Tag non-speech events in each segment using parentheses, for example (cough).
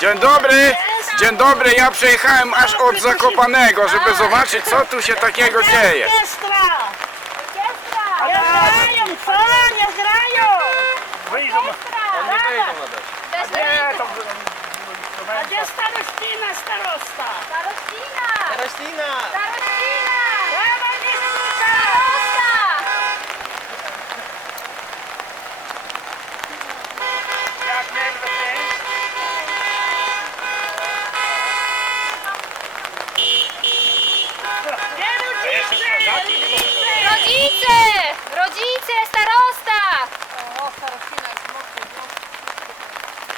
Dzień dobry, dzień dobry, ja przyjechałem aż od Zakopanego, żeby zobaczyć co tu się takiego dzieje. Grają, co? Nie! Wyjdą. Nie, A gdzie starostina, starosta? Starostina! Roślina! Starostina!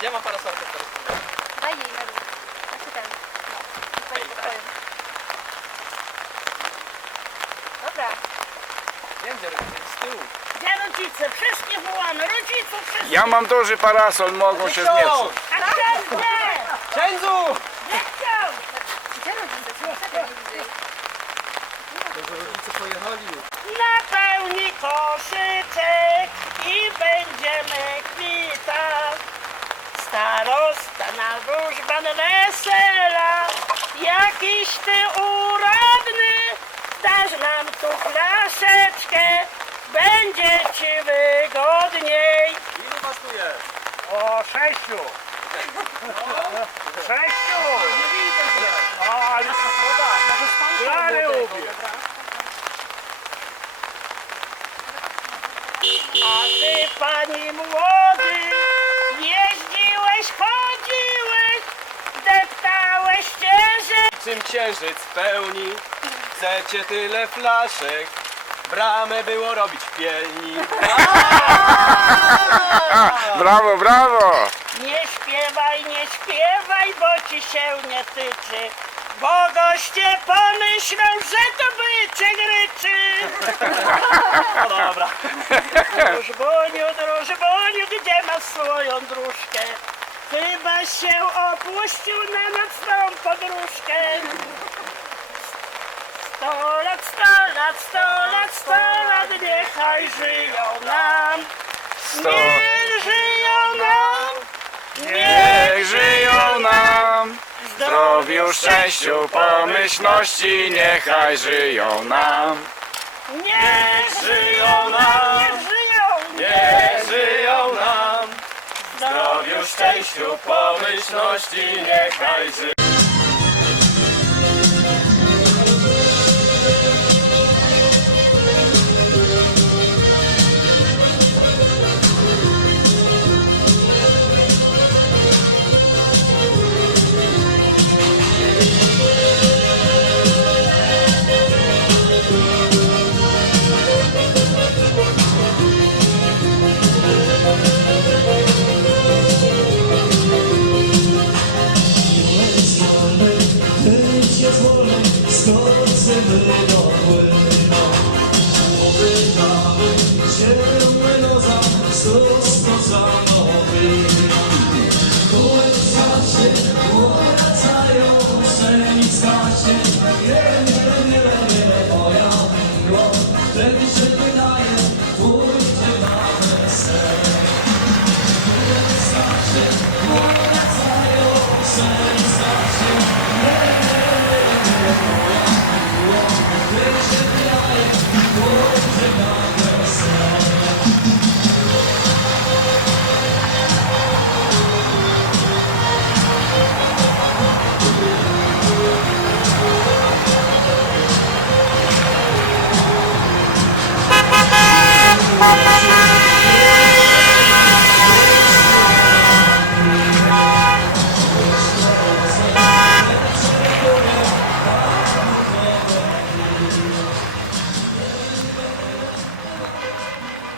Ja mam parasolkę teraz. Daj jej na dół. Znaczy ten. No, tutaj. Dobra. Wiem, gdzie robię, z tyłu. Gdzie rodzice? Wszystkie wołamy, rodziców wszystkich! Ja mam duży parasol, mogą się zmierzyć. A gdzie? Księdzu! Nie! Gdzie rodzice? Ja nie widzę? Może rodzice pojechali już. Napełni koszyczek i będziemy. Starosta na wróżban wesela, jakiś ty urodny, dasz nam tu flaszeczkę, będzie ci wygodniej. Ilu was tu jest? O, sześciu. (laughs) Sześciu. O, ale plany ubie. A ty, pani młody, Czym księżyc pełni? Chcecie tyle flaszek? Bramę było robić w pielni. (laughs) Brawo, brawo! Nie śpiewaj, nie śpiewaj, bo ci się nie tyczy. Bo goście pomyślą, że to byczek ryczy. No dobra. (laughs) Drużbuniu, drużbuniu, gdzie masz swoją dróżkę? Chyba się opuścił na nocną podróżkę. Sto lat, sto lat, sto lat, sto lat, niechaj żyją nam. Sto. Niech żyją nam. Niech żyją nam zdrowiu, szczęściu, pomyślności, niechaj żyją nam. Niech żyją szczęściu, pomyślności, niechaj żyją. Sosnosa